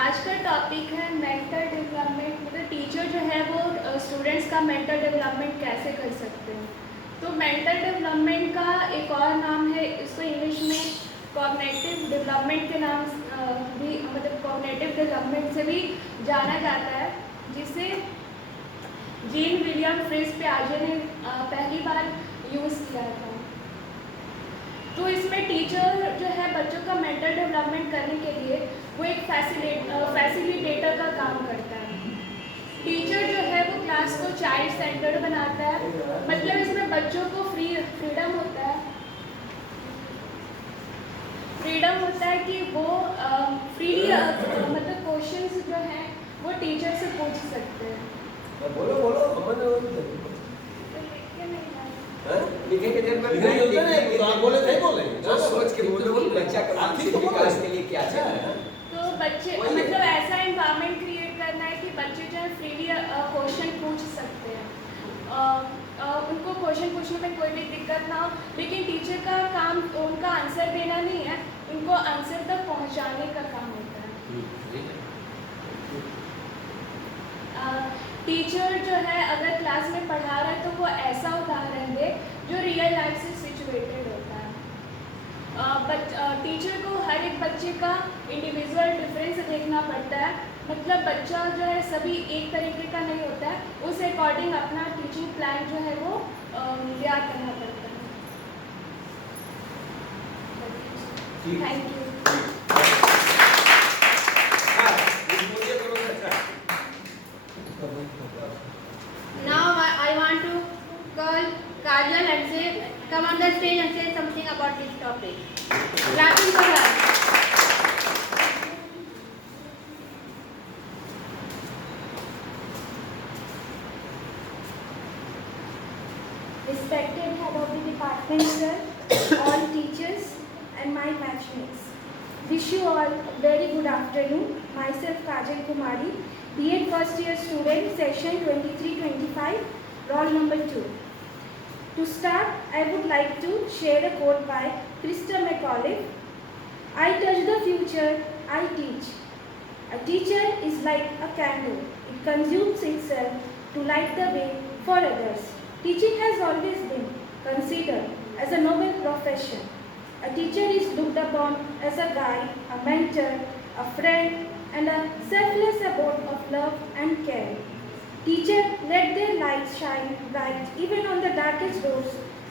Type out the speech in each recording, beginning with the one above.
आज का टॉपिक है मेंटल डेवलपमेंट, मतलब टीचर जो है वो स्टूडेंट्स का मेंटल डेवलपमेंट कैसे कर सकते हैं। तो मेंटल डेवलपमेंट का एक और नाम है, इसको इंग्लिश में कॉग्निटिव डेवलपमेंट के नाम भी, मतलब कॉग्निटिव डेवलपमेंट से भी जाना जाता है, जिसे जीन विलियम फ्रिज पियाजे ने पहली बार यूज़ किया था। तो इसमें टीचर जो है बच्चों का मेंटल डेवलपमेंट करने के लिए वो एक फैसिलिटेटर का काम करता है। टीचर जो है वो क्लास को चाइल्ड सेंटर्ड बनाता है, मतलब इसमें बच्चों को फ्रीडम होता है कि वो फ्रीली मतलब क्वेश्चंस जो हैं वो टीचर से पूछ सकते हैं। बोलो लिखे के जब बोले थे बोले जो सोच के बोलो कि बच्चा का मानसिक विकास के लिए क्या चाहिए। तो बच्चे मतलब ऐसा एनवायरनमेंट क्रिएट करना है कि बच्चे जो है फ्रीली क्वेश्चन पूछ सकते हैं, उनको क्वेश्चन पूछने में कोई भी दिक्कत ना हो, लेकिन टीचर का काम उनका आंसर देना नहीं है, उनको आंसर तक पहुंचाने का काम होता है। टीचर जो है अगर क्लास में पढ़ा रहा है तो वो ऐसा उदाहरण दे जो रियल लाइफ से सिचुएटेड होता है। टीचर को हर एक बच्चे का इंडिविजुअल डिफरेंस देखना पड़ता है, मतलब बच्चा जो है सभी एक तरीके का नहीं होता है, उस अकॉर्डिंग अपना टीचिंग प्लान जो है वो तैयार करना पड़ता है। Thank you. Now I want to call Kajal and say, come on the stage and say something about this topic. Clapping for her. Respected head of the department, sir, all teachers and my batchmates. Wish you all a very good afternoon. Myself Kajal Kumari, B.Ed first year student, session 23-25, roll number 2. To start, I would like to share a quote by Krista McAuliffe. I touch the future, I teach. A teacher is like a candle. It consumes itself to light the way for others. Teaching has always been considered as a noble profession. A teacher is looked upon as a guide, a mentor, a friend, and a selfless abode of love and care. Teachers let their lights shine bright even on the darkest roads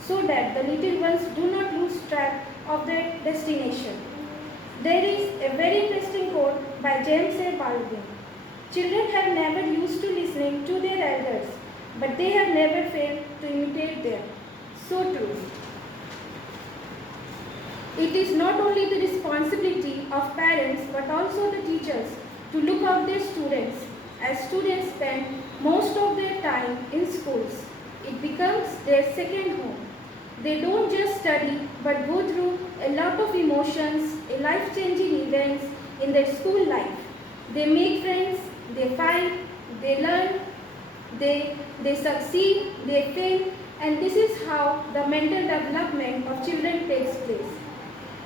so that the little ones do not lose track of their destination. There is a very interesting quote by James A. Baldwin. Children have never used to listening to their elders, but they have never failed to imitate them. So true. It is not only the responsibility of parents but also the teachers to look out their students, as students spend most of their time in schools. It becomes their second home. They don't just study but go through a lot of emotions, a life-changing events in their school life. They make friends, they fight, they learn, they succeed, they fail, and this is how the mental development of children takes place.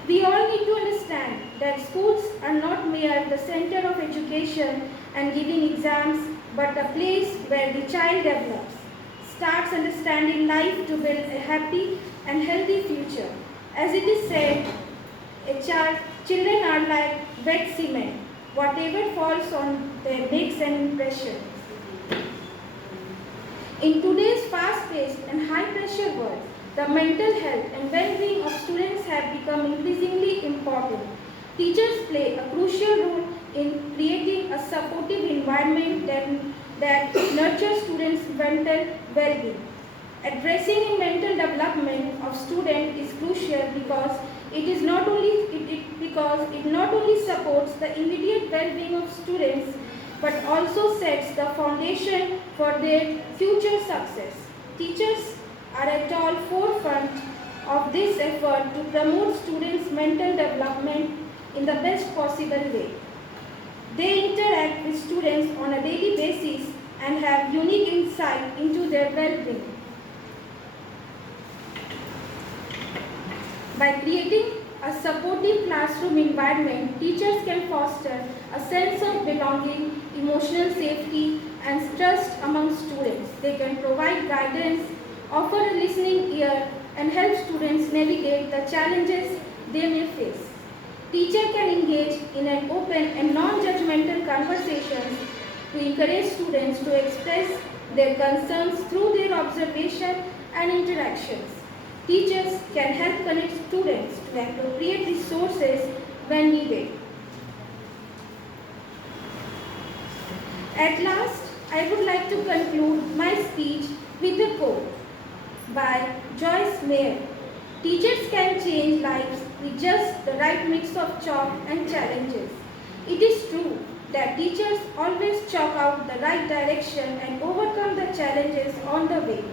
We all need to understand that schools are not mere the center of education and giving exams, but the place where the child develops, starts understanding life to build a happy and healthy future. As it is said, children are like wet cement. Whatever falls on them makes an impression. In today's fast-paced and high-pressure world, the mental health and well-being of students have become increasingly important. Teachers play a crucial role in creating a supportive environment that nurtures students' mental well-being. Addressing in mental development of students is crucial because it not only supports the immediate well-being of students but also sets the foundation for their future success. Teachers are at all forefront of this effort to promote students' mental development in the best possible way. They interact with students on a daily basis and have unique insight into their well-being. By creating a supportive classroom environment, teachers can foster a sense of belonging, emotional safety, and trust among students. They can provide guidance, offer a listening ear, and help students navigate the challenges they may face. Teacher can engage in an open and non-judgmental conversations to encourage students to express their concerns through their observation and interactions. Teachers can help connect students to appropriate resources when needed. At last, I would like to conclude my speech with a quote by Joyce Meyer. Teachers can change lives with just the right mix of chalk and challenges. It is true that teachers always chalk out the right direction and overcome the challenges on the way.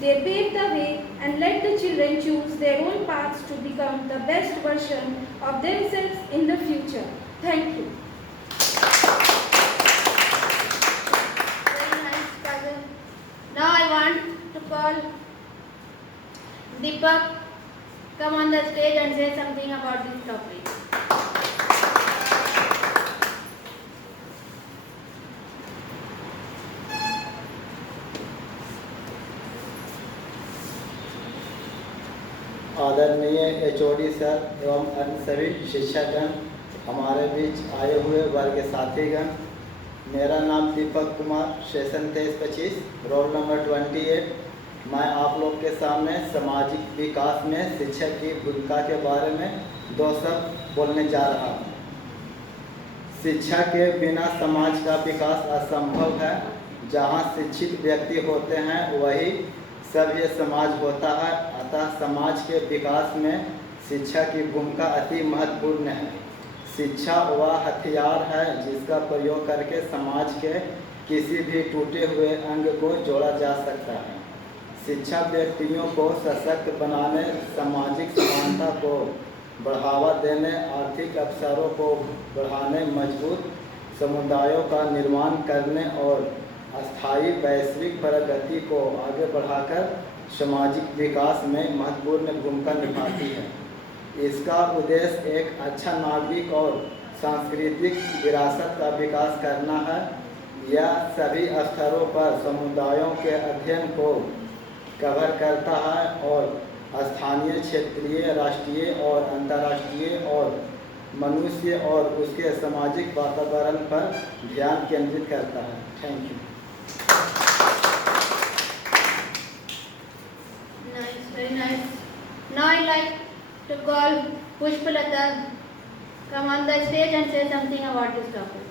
They pave the way and let the children choose their own paths to become the best version of themselves in the future. Thank you. Very nice, Kajal. Now I want to call Deepak come on the stage and say something about this topic. आदरणीय HOD sir एवं अन्य सभी शिक्षकगण, हमारे बीच आए हुए वर्ग साथीगण, मेरा नाम Deepak Kumar, session 23-25, roll number 28। मैं आप लोग के सामने सामाजिक विकास में शिक्षक की भूमिका के बारे में 2 शब्द बोलने जा रहा हूँ। शिक्षा के बिना समाज का विकास असंभव है। जहाँ शिक्षित व्यक्ति होते हैं वही सभ्य समाज होता है। अतः समाज के विकास में शिक्षा की भूमिका अति महत्वपूर्ण है। शिक्षा वह हथियार है जिसका प्रयोग करके समाज के किसी भी टूटे हुए अंग को जोड़ा जा सकता है। शिक्षा व्यक्तियों को सशक्त बनाने, सामाजिक समानता को बढ़ावा देने, आर्थिक अवसरों को बढ़ाने, मजबूत समुदायों का निर्माण करने और अस्थायी वैश्विक प्रगति को आगे बढ़ाकर सामाजिक विकास में महत्वपूर्ण भूमिका निभाती है। इसका उद्देश्य एक अच्छा नागरिक और सांस्कृतिक विरासत का विकास करना है। यह सभी स्तरों पर समुदायों के अध्ययन को कवर करता है और स्थानीय, क्षेत्रीय, राष्ट्रीय और अंतर्राष्ट्रीय और मनुष्य और उसके सामाजिक वातावरण पर ध्यान केंद्रित करता है। Thank you. Nice, very nice. Now I like to call Pushpalata come on the stage and say something about this topic.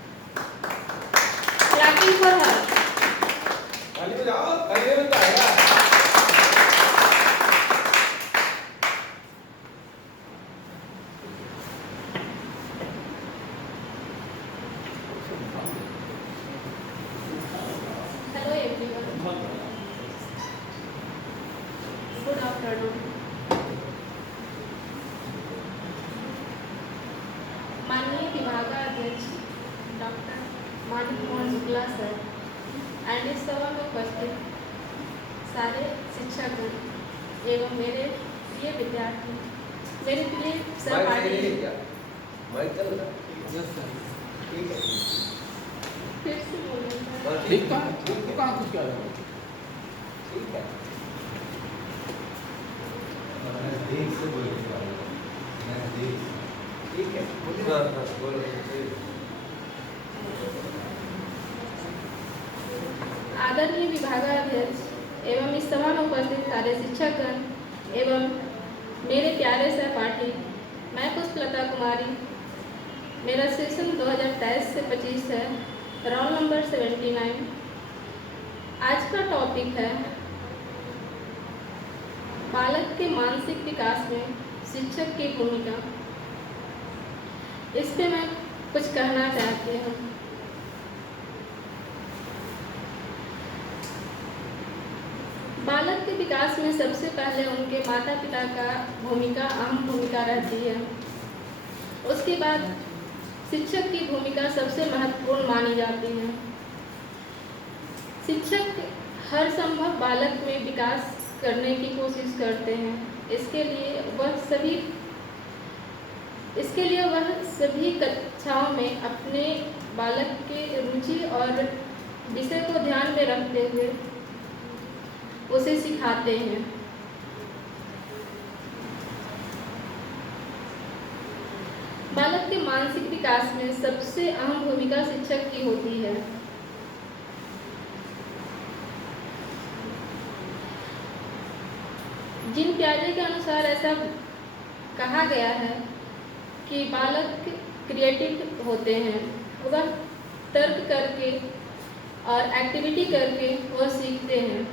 Clapping for her. ताली बजाओ, ताली बजाओ यार। Hello everyone. Good afternoon. माननीय विभागाध्यक्ष doctor Manik Mohan Shukla sir and इस सभा में उपस्थित सारे शिक्षकगण एवं मेरे प्रिय विद्यार्थी, मेरे प्रिय सहपाठी, माइक चल रहा है। ठीक है। फिर से बोलूँगा। ठीक है। ठीक है। ठीक है। ठीक है। हाँ हाँ बोलो। आदरणीय विभागाध्यक्ष एवं इस सभा में उपस्थित सारे शिक्षकगण एवं मेरे प्यारे सहपाठी, मैं पुष्पलता कुमारी, मेरा सेशन 2023 से 25 है, रोल नंबर 79। आज का टॉपिक है बालक के मानसिक विकास में शिक्षक की भूमिका। इस पे मैं कुछ कहना चाहती हूँ। बालक के विकास में सबसे पहले उनके माता पिता का भूमिका अहम भूमिका रहती है। उसके बाद शिक्षक की भूमिका सबसे महत्वपूर्ण मानी जाती है। शिक्षक हर संभव बालक में विकास करने की कोशिश करते हैं। इसके लिए वह सभी इसके लिए वह सभी कक्षाओं में अपने बालक के रुचि और विषय को ध्यान में रखते हुए उसे सिखाते हैं। बालक के मानसिक विकास में सबसे अहम भूमिका शिक्षक की होती है। जिन प्याजे के अनुसार ऐसा कहा गया है कि बालक क्रिएटिव होते हैं, वह तर्क करके और एक्टिविटी करके वह सीखते हैं।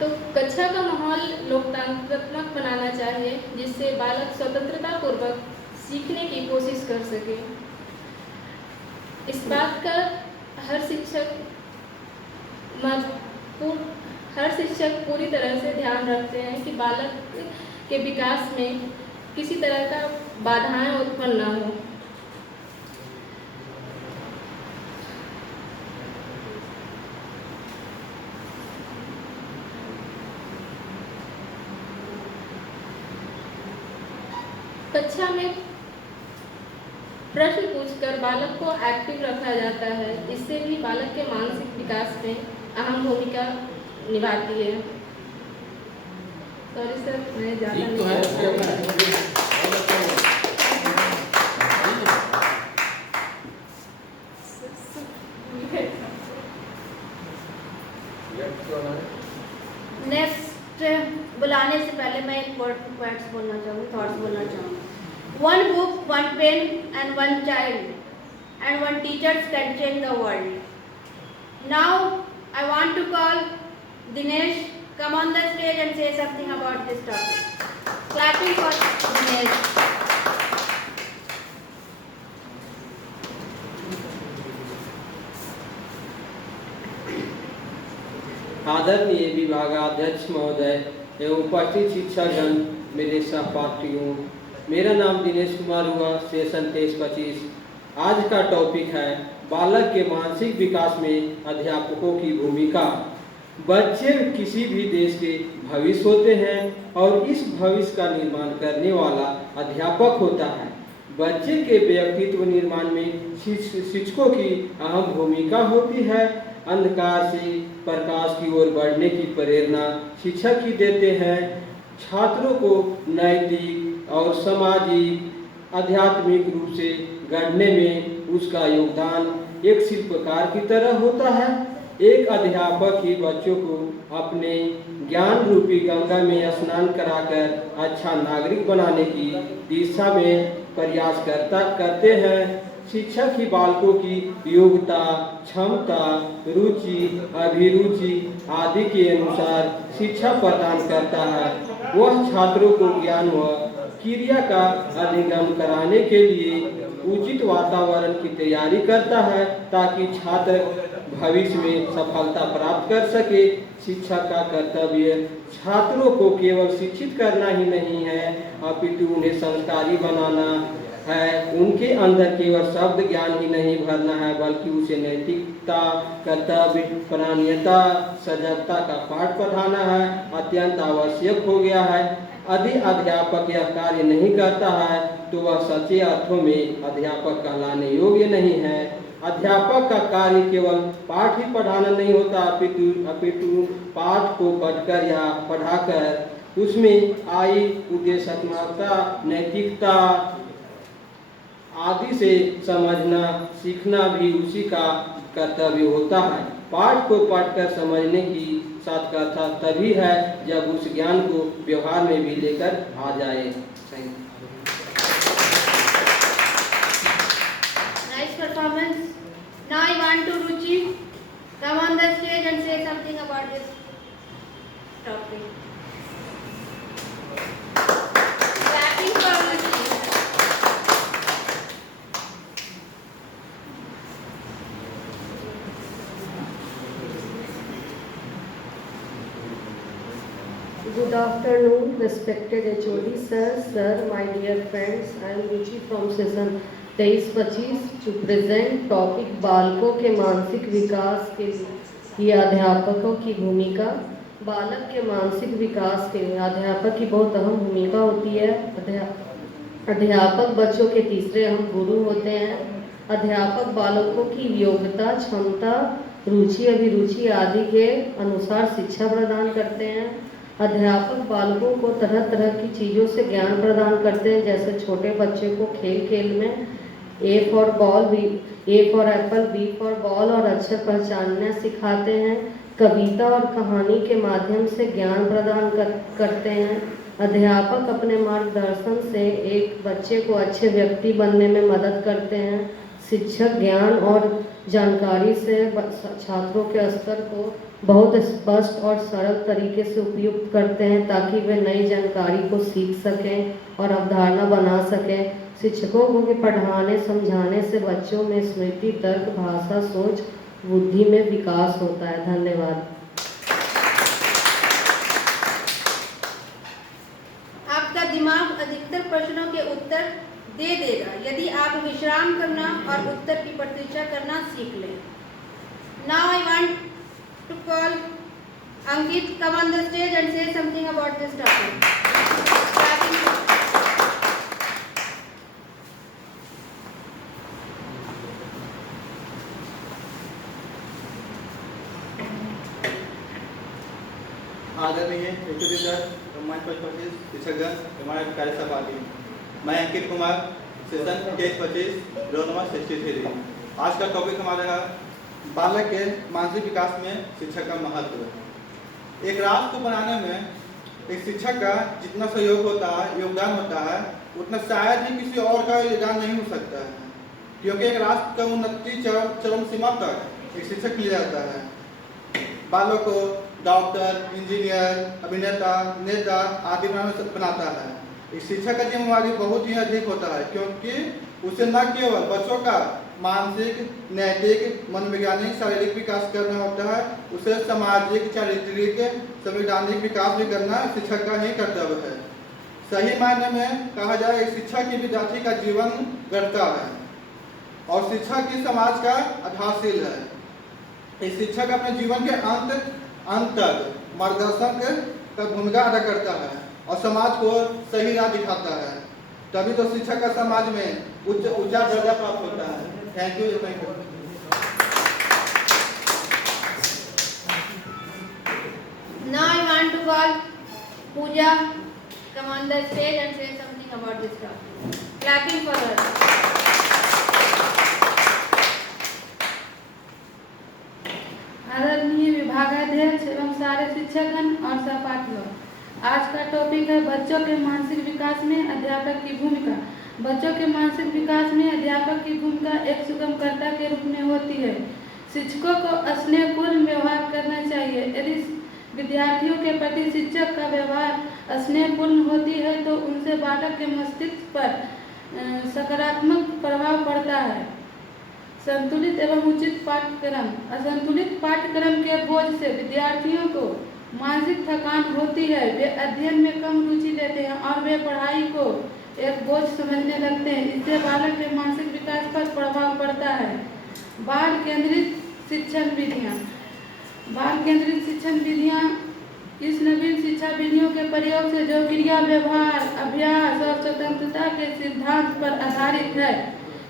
तो कक्षा का माहौल लोकतांत्रात्मक बनाना चाहिए, जिससे बालक स्वतंत्रता पूर्वक सीखने की कोशिश कर सके। इस बात का हर शिक्षक पूरी तरह से ध्यान रखते हैं कि बालक के विकास में किसी तरह का बाधाएं उत्पन्न न हो। कक्षा में प्रश्न पूछकर बालक को एक्टिव रखा जाता है। इससे भी बालक के मानसिक विकास में अहम भूमिका निभाती है। सॉरी सर, मैं ज़्यादा नेक्स्ट बुलाने से पहले मैं एक वर्ड्स बोलना चाहूँगी, थॉट्स बोलना चाहूँगी। One book, one pen and one child and one teachers can change the world. Now I want to call Dinesh, come on the stage and say something about this topic. Clapping for Dinesh. आदरणीय विभागाध्यक्ष महोदय एवं उपस्थित शिक्षकगण, मेरे सहपाठियों, मेरा नाम दिनेश कुमार हुआ, सेशन 23-25। आज का टॉपिक है बालक के मानसिक विकास में अध्यापकों की भूमिका। बच्चे किसी भी देश के भविष्य होते हैं और इस भविष्य का निर्माण करने वाला अध्यापक होता है। बच्चे के व्यक्तित्व निर्माण में शिक्षकों की अहम भूमिका होती है। अंधकार से प्रकाश की ओर बढ़ने की प्रेरणा शिक्षक ही देते हैं। छात्रों को नैतिक और सामाजिक आध्यात्मिक रूप से गढ़ने में उसका योगदान एक शिल्पकार की तरह होता है। एक अध्यापक ही बच्चों को अपने ज्ञान रूपी गंगा में स्नान कराकर अच्छा नागरिक बनाने की दिशा में प्रयास करते हैं। शिक्षक ही बालकों की योग्यता, क्षमता, रुचि, अभिरुचि आदि के अनुसार शिक्षा प्रदान करता है। वह छात्रों को ज्ञान व क्रिया का अधिगम कराने के लिए उचित वातावरण की तैयारी करता है, ताकि छात्र भविष्य में सफलता प्राप्त कर सके। शिक्षक का कर्तव्य छात्रों को केवल शिक्षित करना ही नहीं है, अपितु उन्हें संस्कारी बनाना है। उनके अंदर केवल शब्द ज्ञान ही नहीं भरना है, बल्कि उसे नैतिकता, कर्तव्य, प्राणीयता, सजगता का पाठ पढ़ाना है, अत्यंत आवश्यक हो गया है। यदि अध्यापक यह कार्य नहीं करता है तो वह सच्चे अर्थों में अध्यापक कहलाने योग्य नहीं है। अध्यापक का कार्य केवल पाठ ही पढ़ाना नहीं होता, अपितु पाठ को पढ़कर या पढ़ाकर उसमें आई उद्देश्यात्मकता, नैतिकता आदि से समझना सीखना भी उसी का कर्तव्य होता है। पाठ को पढ़कर समझने की सार्थकता तभी है जब उस ज्ञान को व्यवहार में भी लेकर आ जाए। Nice performance. Now I want to Ruchi come on the stage and say something about this topic. Clapping for Ruchi. Good afternoon, respected HOD sir, my dear friends. I am Ruchi from session 23-25 to present topic बालकों के मानसिक विकास के लिए अध्यापकों की भूमिका। बालक के मानसिक विकास के लिए अध्यापक की बहुत अहम भूमिका होती है। अध्यापक बच्चों के तीसरे अहम गुरु होते हैं। अध्यापक बालकों की योग्यता, क्षमता, रुचि, अभिरुचि आदि के अनुसार शिक्षा प्रदान करते हैं। अध्यापक बालकों को तरह तरह की चीज़ों से ज्ञान प्रदान करते हैं, जैसे छोटे बच्चे को खेल खेल में A for apple, B for ball और अक्षर पहचानना सिखाते हैं। कविता और कहानी के माध्यम से ज्ञान प्रदान करते हैं। अध्यापक अपने मार्गदर्शन से एक बच्चे को अच्छे व्यक्ति बनने में मदद करते हैं। शिक्षक ज्ञान और जानकारी से छात्रों के स्तर को बहुत स्पष्ट और सरल तरीके से उपयुक्त करते हैं, ताकि वे नई जानकारी को सीख सकें और अवधारणा बना सकें। शिक्षकों को पढ़ाने समझाने से बच्चों में स्मृति, तर्क, भाषा, सोच, बुद्धि में विकास होता है। धन्यवाद। आपका दिमाग अधिकतर प्रश्नों के उत्तर दे देगा यदि आप विश्राम करना और उत्तर की प्रतीक्षा करना सीख लें। Now I want to call Ankit, come on the stage and say something about this topic. आदरणीय एचओडी सर, सम्मानित उपस्थित शिक्षकगण, हमारे कार्य सहभागी, मैं Ankit Kumar, session 23-25, roll number 63। आज का टॉपिक हमारा है बालक के मानसिक विकास में शिक्षक का महत्व। एक राष्ट्र को बनाने में एक शिक्षक का जितना सहयोग होता है, योगदान होता है, उतना शायद ही किसी और का योगदान नहीं हो सकता है, क्योंकि एक राष्ट्र का उन्नति चरम सीमा तक एक शिक्षक लिया जाता है। बालों को डॉक्टर, इंजीनियर, अभिनेता, नेता आदि बनाता है। इस शिक्षक का जिम्मेवारी बहुत ही अधिक होता है, क्योंकि उसे न केवल बच्चों का मानसिक, नैतिक, मनोवैज्ञानिक, शारीरिक विकास करना होता है, उसे सामाजिक, चारित्रिक, संवैधानिक विकास भी करना शिक्षक का ही कर्तव्य है। सही मायने में कहा जाए, एक शिक्षक ही विद्यार्थी का जीवन गढ़ता है और शिक्षक ही समाज का आधारशिल है। इस शिक्षक अपने जीवन के अंत तक मार्गदर्शन का भूमिका अदा करता है और समाज को सही राह दिखाता है। तभी तो शिक्षक का समाज में ऊंचा दर्जा प्राप्त होता है। Thank you. Now I want to call Pooja, come on the stage and say something about this topic. Clapping for her. आदरणीय विभागाध्यक्ष एवं सारे शिक्षकगण और सहपाठियों, आज का टॉपिक है बच्चों के मानसिक विकास में अध्यापक की भूमिका। बच्चों के मानसिक विकास में अध्यापक की भूमिका एक सुगमकर्ता के रूप में होती है। शिक्षकों को स्नेहपूर्ण व्यवहार करना चाहिए। यदि विद्यार्थियों के प्रति शिक्षक का व्यवहार स्नेहपूर्ण होती है तो उनसे बालक के मस्तिष्क पर सकारात्मक प्रभाव पड़ता है। संतुलित एवं उचित पाठ्यक्रम। असंतुलित पाठ्यक्रम के बोझ से विद्यार्थियों को मानसिक थकान होती है, वे अध्ययन में कम रुचि लेते हैं और वे पढ़ाई को एक बोझ समझने लगते हैं। इससे बालक के मानसिक विकास पर प्रभाव पड़ता है। बाल केंद्रित शिक्षण विधियाँ। बाल केंद्रित शिक्षण विधियाँ इस नवीन शिक्षा विधियों के प्रयोग से जो क्रिया, व्यवहार, अभ्यास और स्वतंत्रता के सिद्धांत पर आधारित है,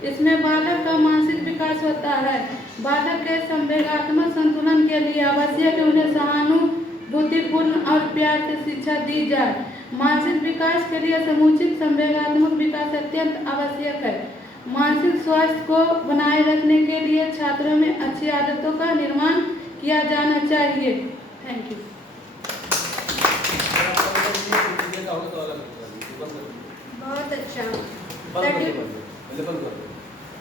इसमें बालक का मानसिक विकास होता है। बालक के संवेगात्मक संतुलन के लिए आवश्यक है उन्हें सहानुभूतिपूर्ण और प्यार से शिक्षा दी जाए। मानसिक विकास के लिए समुचित संवेगात्मक विकास अत्यंत आवश्यक है। मानसिक स्वास्थ्य को बनाए रखने के लिए छात्रों में अच्छी आदतों का निर्माण किया जाना चाहिए। Thank you. बहुत अच्छा।